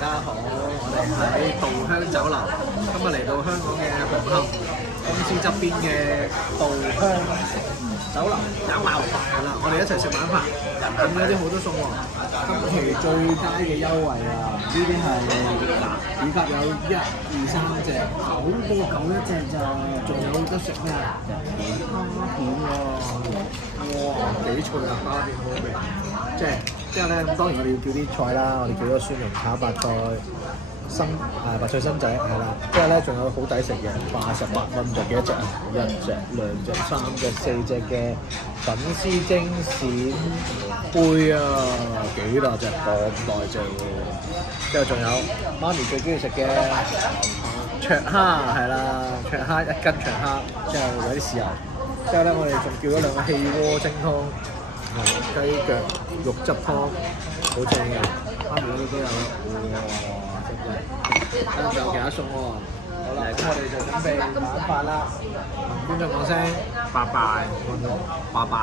家好，我哋喺稻香酒樓，今日嚟到香港嘅紅磡公司側邊嘅稻香酒樓搞爆係啦，我哋一齊食晚飯，咁有啲好多餸喎，今期最佳嘅優惠啊！呢啲係以及有1、2、3隻9.9一隻咋，仲有得食咩啊？蝦片喎，哇幾脆啊！蝦片好味，之後咧，咁當然我哋要叫啲菜啦，我哋叫咗酸蓉炒白菜、白菜心仔係啦。之後咧仲有好抵食嘅88蚊就幾多隻啊？1隻、2隻、3隻、4隻嘅粉絲蒸鱔杯啊，幾大隻咁大隻喎！之後仲有媽咪最中意食嘅灼蝦係啦，灼蝦1斤灼蝦，之後有啲豉油。之後咧我哋仲叫咗2個氣鍋蒸湯。雞腳肉汁湯好正嘅，媽咪嗰度都有咯，哇！真係，仲有其他餸喎。好啦，咁我哋就準備晚飯啦。同觀眾講聲拜拜，拜拜。